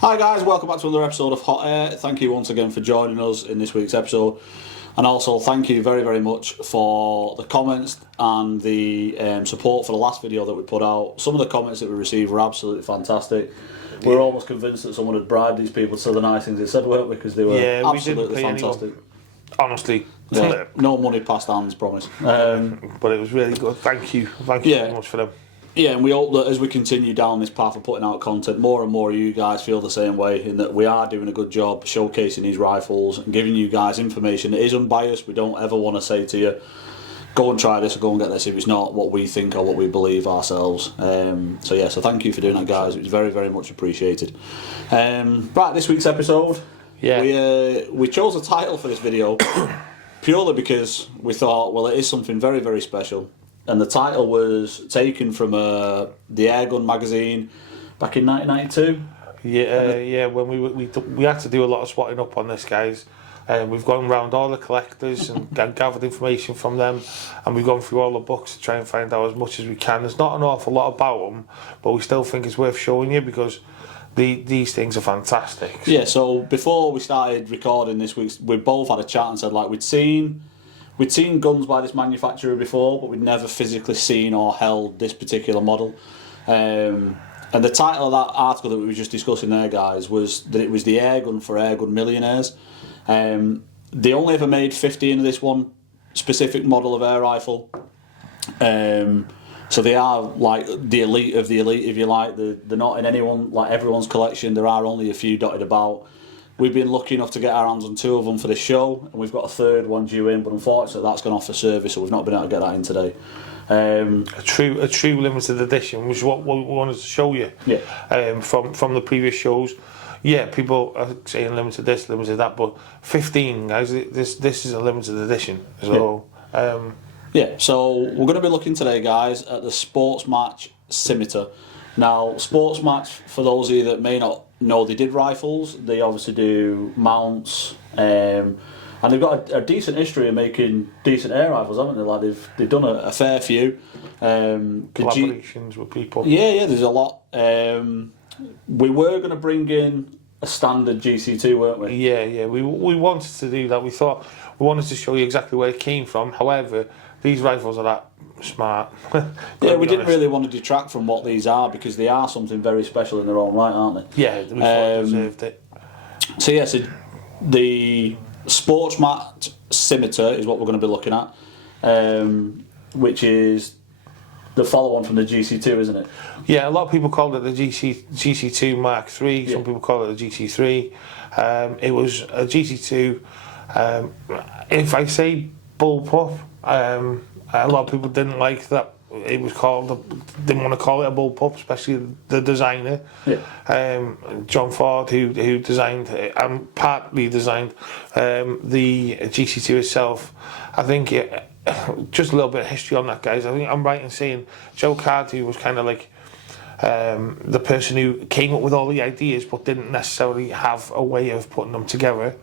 Hi guys, welcome back to another episode of Hot Air. Thank you once again for joining us in this week's episode. And also thank you very, very much for the comments and the support for the last video that we put out. Some of the comments that we received were absolutely fantastic. We were almost convinced that someone had bribed these people to say the nice things they said, weren't we? Because they were absolutely fantastic. Anyone. Honestly. Yeah, no money passed hands, promise. But it was really good. Thank you very much for them. Yeah, and we hope that as we continue down this path of putting out content, more and more of you guys feel the same way, in that we are doing a good job showcasing these rifles and giving you guys information that is unbiased. We don't ever want to say to you, go and try this or go and get this if it's not what we think or what we believe ourselves. So thank you for doing that, guys. It was very, very much appreciated. Right, this week's episode, we chose a title for this video purely because we thought, well, it is something very, very special. And the title was taken from the Airgun magazine back in 1992. Yeah. When we had to do a lot of swatting up on this, guys. We've gone around all the collectors and gathered information from them, and we've gone through all the books to try and find out as much as we can. There's not an awful lot about them, but we still think it's worth showing you because these things are fantastic. Yeah. So before we started recording this week, we both had a chat and said we'd seen guns by this manufacturer before, but we'd never physically seen or held this particular model. And the title of that article that we were just discussing there, guys, was that it was the Airgun for Airgun Millionaires. They only ever made 15 of this one specific model of air rifle. So they are like the elite of the elite, if you like. They're not in everyone's collection. There are only a few dotted about. We've been lucky enough to get our hands on two of them for this show, and we've got a third one due in, but unfortunately that's gone off for service, so we've not been able to get that in today. A true limited edition, which is what we wanted to show you. Yeah. From the previous shows. Yeah, people are saying limited this, limited that, but 15, guys. This is a limited edition. So So we're going to be looking today, guys, at the SportsMatch Scimitar. Now, SportsMatch, for those of you that may not know, they did rifles. They obviously do mounts, and they've got a decent history of making decent air rifles, haven't they? Like they've done a fair few. Collaborations with people. Yeah, there's a lot. We were going to bring in a standard GC2, weren't we? Yeah. We wanted to do that. We thought we wanted to show you exactly where it came from. However, these rifles are that smart. Yeah, we didn't really want to detract from what these are because they are something very special in their own right, aren't they? Yeah, we thought they deserved it. So the SportsMatch Scimitar is what we're going to be looking at, which is the follow-on from the GC2, isn't it? Yeah, a lot of people called it the GC2 Mark III. Some people call it the GC3. It was a GC2. If I say bullpup, a lot of people didn't like that it was called. Didn't want to call it a bullpup, especially the designer, John Ford, who designed and partly designed the GC2 itself. I think just a little bit of history on that, guys. I think I'm right in saying Joe Carty was kind of like the person who came up with all the ideas, but didn't necessarily have a way of putting them together.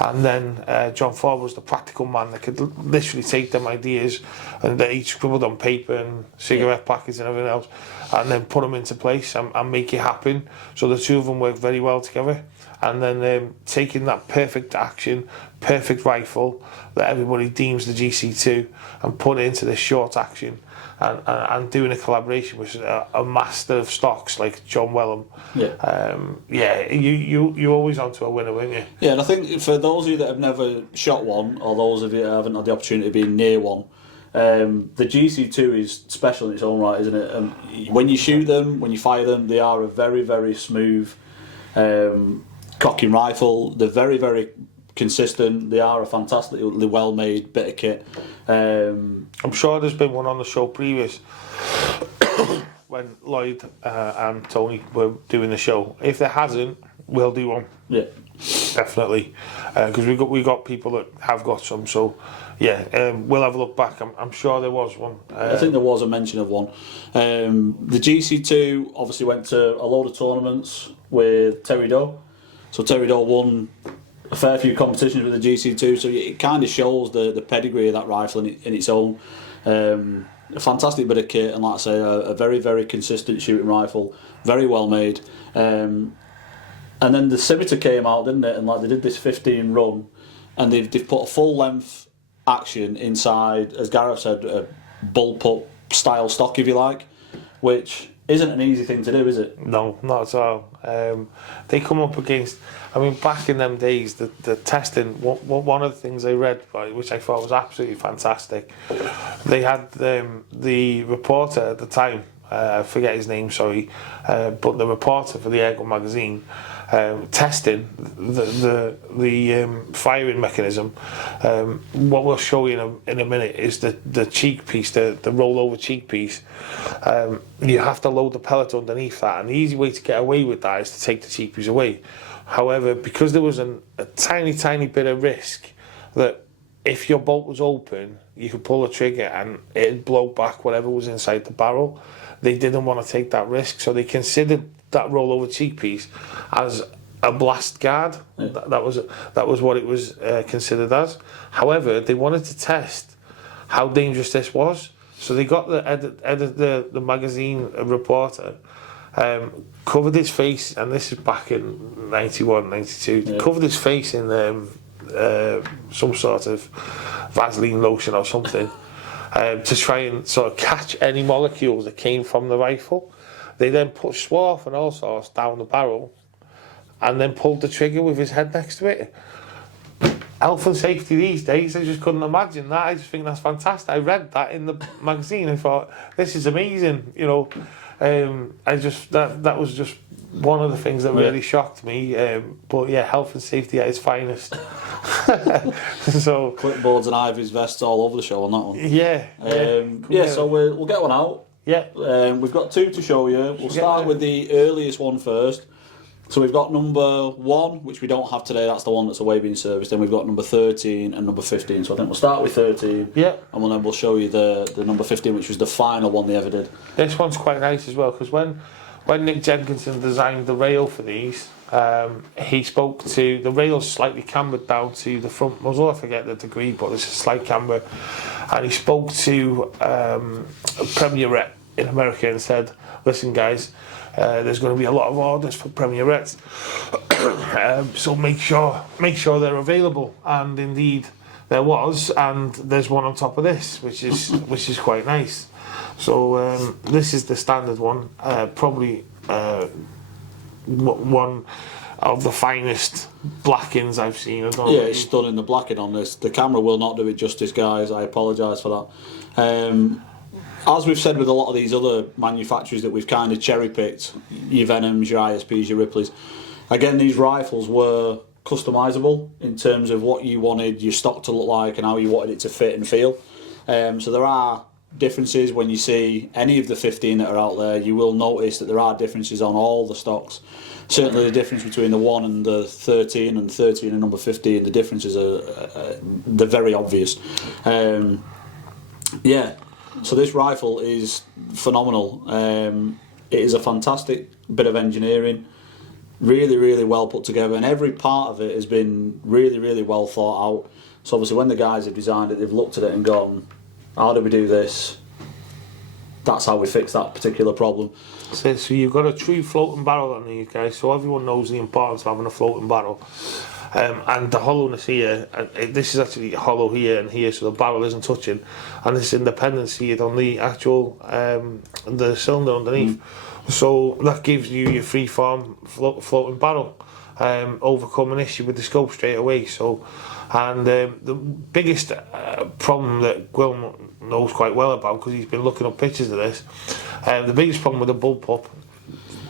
And then John Ford was the practical man that could literally take them ideas and that he scribbled on paper and cigarette packets and everything else, and then put them into place and make it happen. So the two of them worked very well together. And then taking that perfect action, perfect rifle that everybody deems the GC2 and put it into this short action and doing a collaboration with a master of stocks like John Wellham. You're always onto a winner, weren't you? Yeah, and I think for those of you that have never shot one, or those of you that haven't had the opportunity of being near one, the GC2 is special in its own right, isn't it? When you shoot them, when you fire them, they are a very, very smooth cocking rifle. They're very, very consistent. They are a fantastically well made bit of kit. I'm sure there's been one on the show previous when Lloyd and Tony were doing the show. If there hasn't, we'll do one. Yeah, definitely, because we got people that have got some. So we'll have a look back. I'm sure there was one. I think there was a mention of one. The GC2 obviously went to a load of tournaments with Terry Doe. So Terry Doe won a fair few competitions with the GC2, so it kind of shows the pedigree of that rifle in its own. A fantastic bit of kit, and like I say, a very, very consistent shooting rifle, very well made. And then the Scimitar came out, didn't it? And like they did this 15 run, and they've put a full length action inside, as Gareth said, a bullpup style stock, if you like, which isn't an easy thing to do, is it? No, not at all. They come up against, I mean, back in them days, the testing, one of the things I read, right, which I thought was absolutely fantastic, they had the reporter at the time, I forget his name, sorry, but the reporter for the Airgun magazine, testing the firing mechanism. What we'll show you in a minute is the cheek piece, the rollover cheek piece. You have to load the pellet underneath that, and the easy way to get away with that is to take the cheek piece away. However, because there was a tiny bit of risk that if your bolt was open, you could pull the trigger and it'd blow back whatever was inside the barrel, they didn't want to take that risk, so they considered that rollover cheek piece as a blast guard. Yeah. That was what it was considered as. However, they wanted to test how dangerous this was, so they got the magazine reporter, covered his face, and this is back in 91, 92, yeah. Covered his face in some sort of Vaseline lotion or something to try and sort of catch any molecules that came from the rifle. They then put swarf and all sorts down the barrel and then pulled the trigger with his head next to it. Health and safety these days, I just couldn't imagine that. I just think that's fantastic. I read that in the magazine and thought, this is amazing, you know. That was just one of the things that really shocked me. But yeah, health and safety at its finest. So clipboards and Ivy's vests all over the show on that one. Yeah. So we'll get one out. Yeah. We've got two to show you. We'll start with the earliest one first. So we've got number 1, which we don't have today. That's the one that's away being serviced. Then we've got number 13 and number 15. So I think we'll start with 13. Yeah. And then we'll show you the number 15, which was the final one they ever did. This one's quite nice as well, because when Nick Jenkinson designed the rail for these, he spoke to the rail's slightly cambered down to the front muzzle. I forget the degree, but it's a slight camber. And he spoke to a Premier rep in America and said, "Listen, guys, there's going to be a lot of orders for Premier reps, so make sure they're available." And indeed, there was, and there's one on top of this, which is quite nice. So this is the standard one, probably one of the finest blackings I've seen. It's stunning, the blacking on this. The camera will not do it justice, guys. I apologise for that. As we've said with a lot of these other manufacturers that we've kind of cherry-picked, your Venoms, your ISPs, your Ripleys, again, these rifles were customisable in terms of what you wanted your stock to look like and how you wanted it to fit and feel. So there are differences when you see any of the 15 that are out there. You will notice that there are differences on all the stocks. Certainly the difference between the 1 and the 13 and 13 and number 15, the differences they're very obvious. So this rifle is phenomenal. It is a fantastic bit of engineering, really well put together, and every part of it has been really well thought out. So obviously when the guys have designed it, they've looked at it and gone, how do we do this? That's how we fix that particular problem. So you've got a true floating barrel on these guys, so everyone knows the importance of having a floating barrel. And the hollowness here, this is actually hollow here and here, so the barrel isn't touching, and this independence here on the actual the cylinder underneath. So that gives you your freeform floating barrel, overcome an issue with the scope straight away. So, and the biggest problem that Will knows quite well about, because he's been looking up pictures of this, the biggest problem with the bullpup.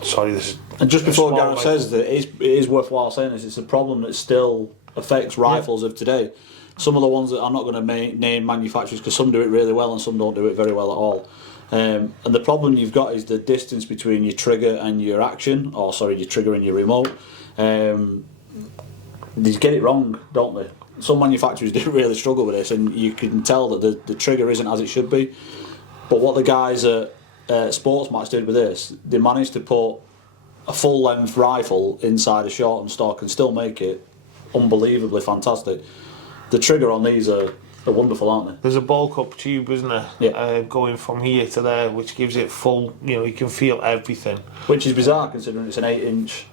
Sorry, this is. And just before Gareth says that, it is worthwhile saying this, it's a problem that still affects rifles of today. Some of the ones that I'm not going to name manufacturers, because some do it really well and some don't do it very well at all. And the problem you've got is the distance between your trigger and your action, your trigger and your remote. They get it wrong, don't they? Some manufacturers do really struggle with this, and you can tell that the trigger isn't as it should be. But what the guys at SportsMatch did with this, they managed to put a full length rifle inside a shortened stock and still make it unbelievably fantastic. The trigger on these are wonderful, aren't they? There's a ball cup tube, isn't there? Yeah. Going from here to there, which gives it full, you can feel everything. Which is bizarre considering it's an 8-inch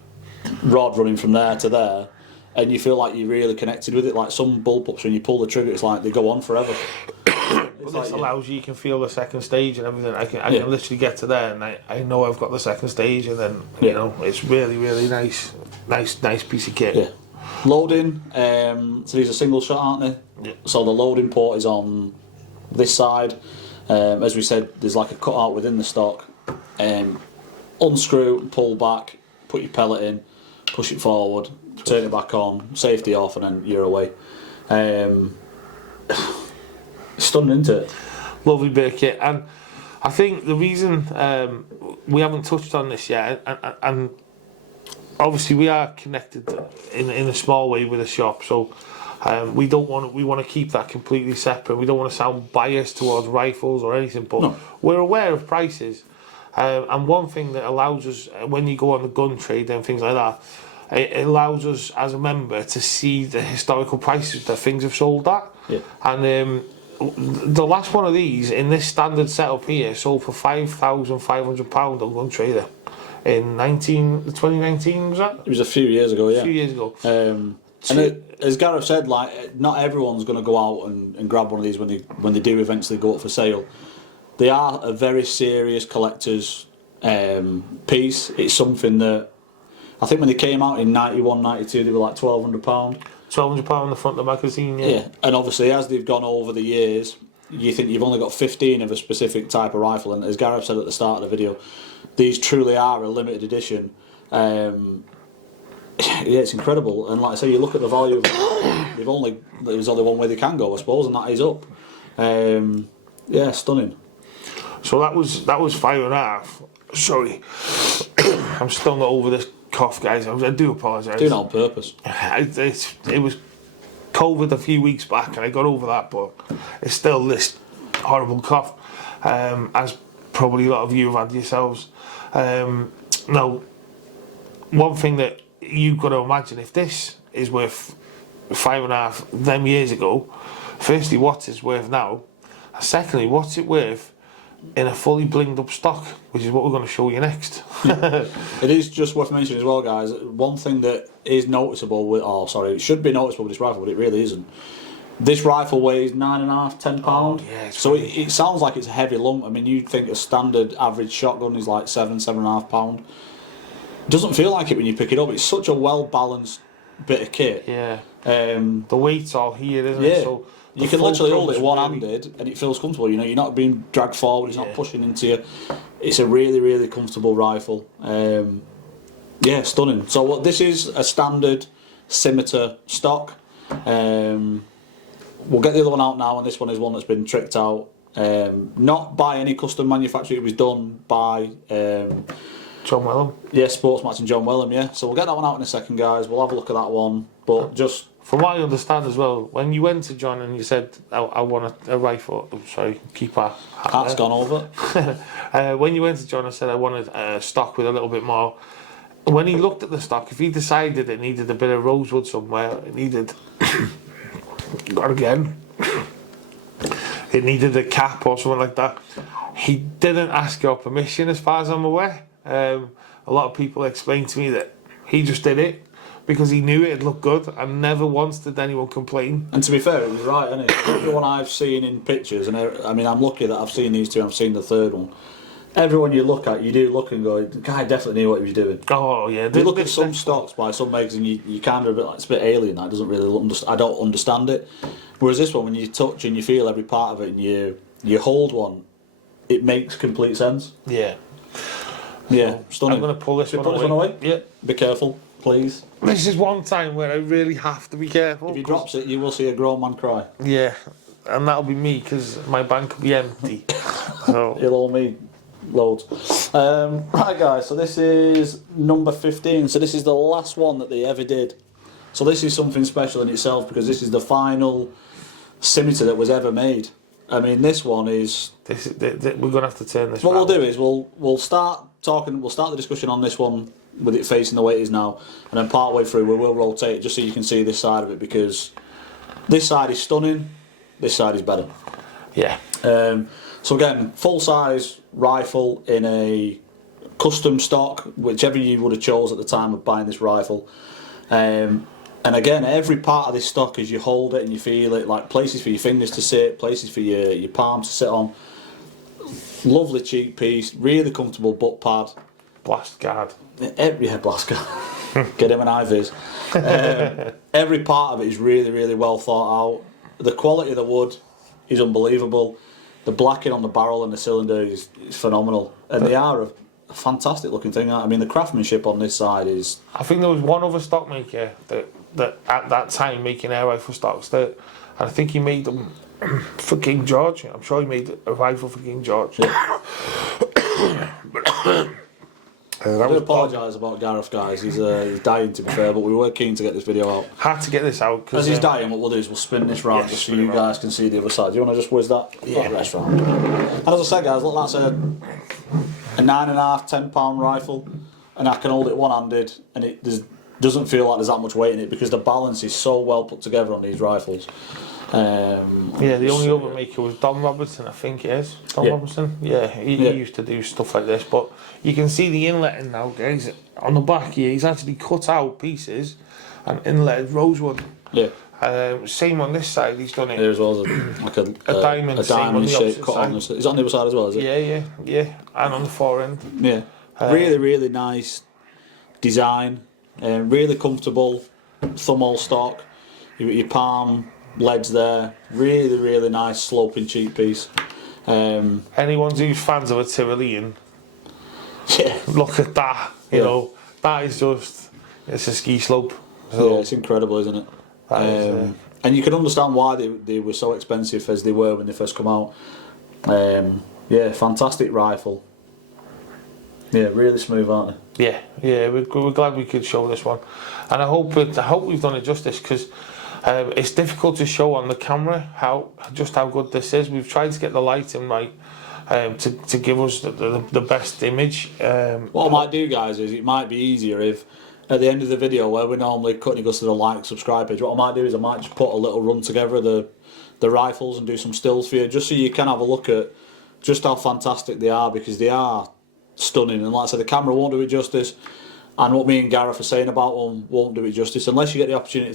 rod running from there to there, and you feel like you're really connected with it. Like some bullpups, when you pull the trigger, it's like they go on forever. But this allows you can feel the second stage and everything. I can literally get to there, and I know I've got the second stage, and then you know it's really nice piece of kit. Yeah. Loading. So these are single shot, aren't they? Yeah. So the loading port is on this side. As we said, there's like a cutout within the stock. Unscrew, pull back, put your pellet in, push it forward, turn it back on, safety off, and then you're away. Stunning, isn't it? Lovely bit of kit, and I think the reason we haven't touched on this yet, and obviously we are connected in a small way with the shop, so we want to keep that completely separate. We don't want to sound biased towards rifles or anything, but we're aware of prices, and one thing that allows us, when you go on the gun trade and things like that, it allows us as a member to see the historical prices that things have sold at. Yeah. And the last one of these in this standard setup here sold for £5,500 on Gun Trader in 2019, was that? It was a few years ago, yeah. A few years ago. And as Gareth said, like not everyone's going to go out and grab one of these when they do eventually go up for sale. They are a very serious collector's piece. It's something that I think when they came out in 91, 92, they were like £1,200. £1,200 on the front of the magazine, yeah. And obviously, as they've gone over the years, you think you've only got 15 of a specific type of rifle. And as Gareth said at the start of the video, these truly are a limited edition. Yeah, it's incredible. And like I say, you look at the value of it, there's only one way they can go, I suppose, and that is up. Yeah, stunning. So that was 5.5. Sorry, I'm still not over this cough, guys. I do apologise. Doing it on purpose. It was COVID a few weeks back, and I got over that, but it's still this horrible cough, as probably a lot of you have had yourselves. Now, one thing that you've got to imagine, if this is worth 5.5 them years ago, firstly, what's it worth now? And secondly, what's it worth in a fully blinged up stock, which is what we're going to show you next. It is just worth mentioning as well, guys, one thing that is noticeable it should be noticeable with this rifle, but it really isn't. This rifle weighs 9.5, 10 pound. Yeah, so it sounds like it's a heavy lump. I mean, you'd think a standard average shotgun is like 7.5 pound. It doesn't feel like it when you pick it up. It's such a well balanced bit of kit. Yeah. The weight's all here, isn't it? So you can literally hold it one-handed and it feels comfortable. You know, you're not being dragged forward. It's not pushing into you. It's a really comfortable rifle. Yeah, stunning. So this is a standard Scimitar stock. We'll get the other one out now, and this one is one that's been tricked out. Not by any custom manufacturer. It was done by John Wellham. Yeah, SportsMatch and John Wellham. Yeah. So we'll get that one out in a second, guys. We'll have a look at that one. But just from what I understand as well, when you went to John and you said, I want a rifle, keep our hat's gone over. When you went to John and said, I wanted a stock with a little bit more, when he looked at the stock, if he decided it needed a bit of rosewood somewhere, it needed, it needed a cap or something like that, he didn't ask your permission as far as I'm aware. A lot of people explained to me that he just did it because he knew it'd look good, and never once did anyone complain. And to be fair, it was right, isn't it? Everyone I've seen in pictures, and I mean, I'm lucky that I've seen these two, I've seen the third one. Everyone you look at, you do look and go, the guy definitely knew what he was doing. Oh, yeah. You look at some stocks by some makers and you kind of a bit like, it's a bit alien, that doesn't really I don't understand it. Whereas this one, when you touch and you feel every part of it and you hold one, it makes complete sense. Yeah. Yeah, stunning. I'm going to pull this one away. This one away? Yeah. Be careful, please. This is one time where I really have to be careful. If he drops it, you will see a grown man cry. Yeah, and that'll be me because my bank will be empty. So he'll owe me loads. Right, guys, so this is number 15. So this is the last one that they ever did. So this is something special in itself because this is the final Scimitar that was ever made. I mean, this one is. We're gonna have to turn this. What we'll do is we'll start talking. We'll start the discussion on this one with it facing the way it is now, and then part way through we will rotate just so you can see this side of it because this side is stunning. This side is better. Yeah. So again, full size rifle in a custom stock, whichever you would have chose at the time of buying this rifle. And again, every part of this stock, as you hold it and you feel it, like places for your fingers to sit, places for your palm to sit on. Lovely cheek piece, really comfortable butt pad. Blast guard. Yeah, blast guard. Get him an IVs. Every part of it is really, really well thought out. The quality of the wood is unbelievable. The blacking on the barrel and the cylinder is phenomenal. And they are a fantastic looking thing. I mean, the craftsmanship on this side is... I think there was one other stock maker that at that time making air rifle stocks, and I think he made them for King George. I'm sure he made a rifle for King George. Yeah. I do apologise about Gareth, guys. He's dying, to be fair, but we were keen to get this video out. Had to get this out. As he's dying, what we'll do is we'll spin this round just so you guys can see the other side. Do you want to just whiz that? Yeah. Rest round. And as I said, guys, look, that's a 9.5, 10 pound rifle, and I can hold it one-handed, and it doesn't feel like there's that much weight in it because the balance is so well put together on these rifles. The only other maker was Don Robertson, I think it is. Don Robertson? Yeah, he used to do stuff like this, but you can see the inletting now, guys. On the back here, he's actually cut out pieces and inletted rosewood. Yeah. Same on this side, he's done it. There as well as a diamond shape cut on this. Is that on the other side as well, is it? Yeah. And on the fore end. Yeah. Really, really nice design. Really comfortable thumbhole stock. You've got your palm leads there. Really, really nice sloping cheek piece. Anyone who's fans of a Tyrolean, yeah, look at that. You know, that is just, it's a ski slope. So yeah, it's incredible, isn't it? And you can understand why they were so expensive as they were when they first come out. Yeah, fantastic rifle. Yeah, really smooth, aren't they? Yeah, we're glad we could show this one, and I hope we've done it justice, because it's difficult to show on the camera how good this is. We've tried to get the lighting right to give us the best image. What I might do, guys, is it might be easier if at the end of the video, where we're normally cutting it goes to the like, subscribe page, what I might do is I might just put a little run together of the rifles and do some stills for you, just so you can have a look at just how fantastic they are, because they are stunning. And like I said, the camera won't do it justice, and what me and Gareth are saying about them won't do it justice unless you get the opportunity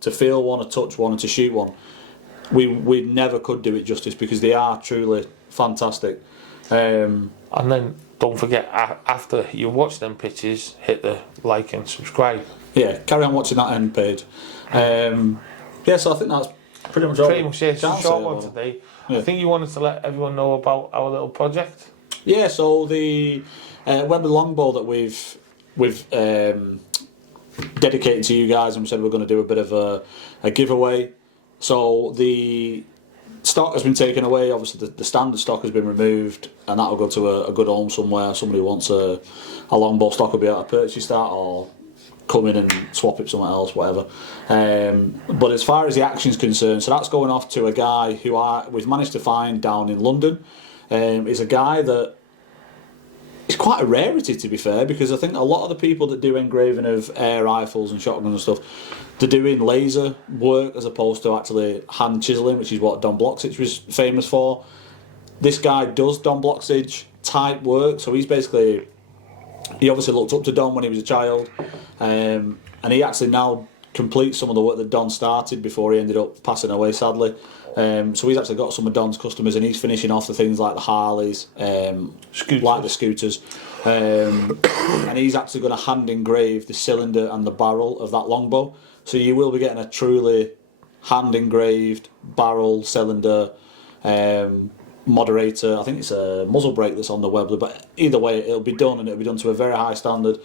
to feel one, to touch one, and to shoot one. We never could do it justice, because they are truly fantastic. And then don't forget, after you watch them pictures, hit the like and subscribe. Yeah, carry on watching that end page. So I think that's pretty much all. Pretty much, yeah. It's a short one today. Yeah. I think you wanted to let everyone know about our little project. Yeah, so the Weber longbow that we've dedicated to you guys, and we said we're going to do a bit of a giveaway. So the stock has been taken away. Obviously, the standard stock has been removed, and that'll go to a good home somewhere. Somebody who wants a longbow stock will be able to purchase that, or come in and swap it somewhere else, whatever. But as far as the action's concerned, so that's going off to a guy who we've managed to find down in London. He's a guy that is quite a rarity, to be fair, because I think a lot of the people that do engraving of air rifles and shotguns and stuff, they're doing laser work as opposed to actually hand chiselling, which is what Don Bloxage was famous for. This guy does Don Bloxage type work, so he obviously looked up to Don when he was a child, and he actually now completes some of the work that Don started before he ended up passing away, sadly. So he's actually got some of Don's customers, and he's finishing off the things like the Harleys, like the scooters, and he's actually going to hand engrave the cylinder and the barrel of that longbow. So you will be getting a truly hand engraved barrel, cylinder, moderator. I think it's a muzzle brake that's on the Webley, but either way it'll be done, and it'll be done to a very high standard.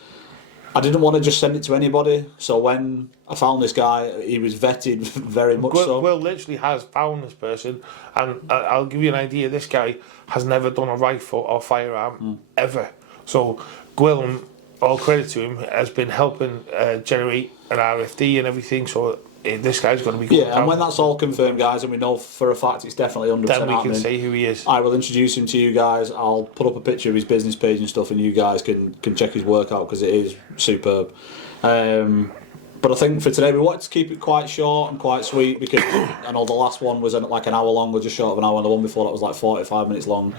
I didn't want to just send it to anybody, so when I found this guy, he was vetted very much. Will literally has found this person, and I'll give you an idea. This guy has never done a rifle or firearm ever. So Gwil, all credit to him, has been helping generate an RFD and everything. So this guy's going to be good. Yeah, and when that's all confirmed, guys, and we know for a fact it's definitely 100% then we happening, can say who he is. I will introduce him to you guys. I'll put up a picture of his business page and stuff, and you guys can check his work out, because it is superb. But I think for today we wanted to keep it quite short and quite sweet, because I know the last one was like an hour long, or just short of an hour, and the one before that was like 45 minutes long.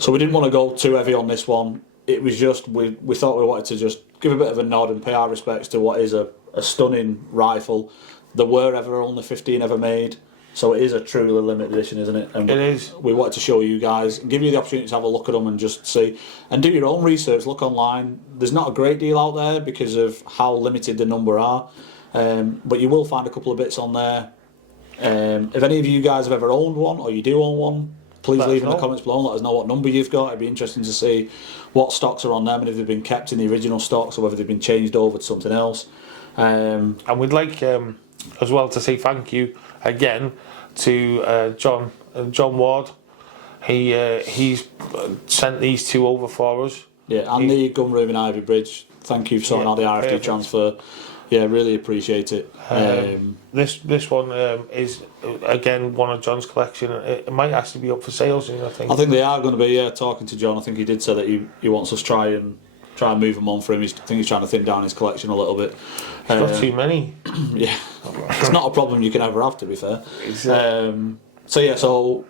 So we didn't want to go too heavy on this one. it was just we thought we wanted to just give a bit of a nod and pay our respects to what is a stunning rifle. There were only 15 ever made, so it is a truly limited edition, isn't it? And it is. We wanted to show you guys, give you the opportunity to have a look at them and just see, and do your own research. Look online. There's not a great deal out there because of how limited the number are, but you will find a couple of bits on there. If any of you guys have ever owned one or you do own one, please leave in the comments below and let us know what number you've got. It'd be interesting to see what stocks are on them and if they've been kept in the original stocks or whether they've been changed over to something else. And we'd like as well to say thank you again to John Ward. He's sent these two over for us. Yeah, and the gun room in Ivy Bridge. Thank you for sorting out the RFD transfer. Yeah, really appreciate it. This one is again one of John's collection. It might actually be up for sale soon, I think. I think they are going to be. Yeah, talking to John, I think he did say that he wants us try and move them on for him. I think he's trying to thin down his collection a little bit. He's got too many. Yeah, it's not a problem you can ever have, to be fair. So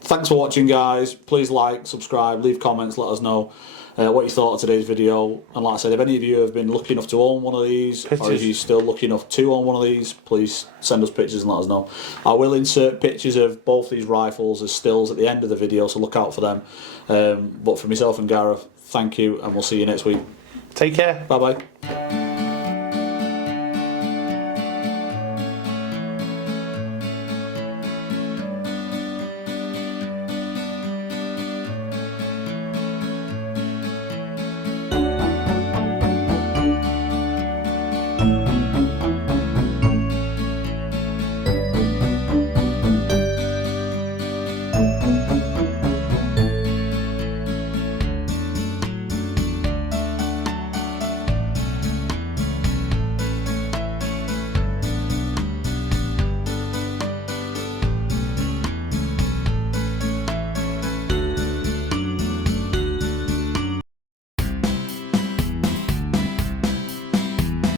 thanks for watching, guys. Please like, subscribe, leave comments, let us know what you thought of today's video. And like I said, if any of you have been lucky enough to own one of these, or if you're still lucky enough to own one of these, please send us pictures and let us know. I will insert pictures of both these rifles as stills at the end of the video, so look out for them. But for myself and Gareth, thank you, and we'll see you next week. Take care. Bye bye.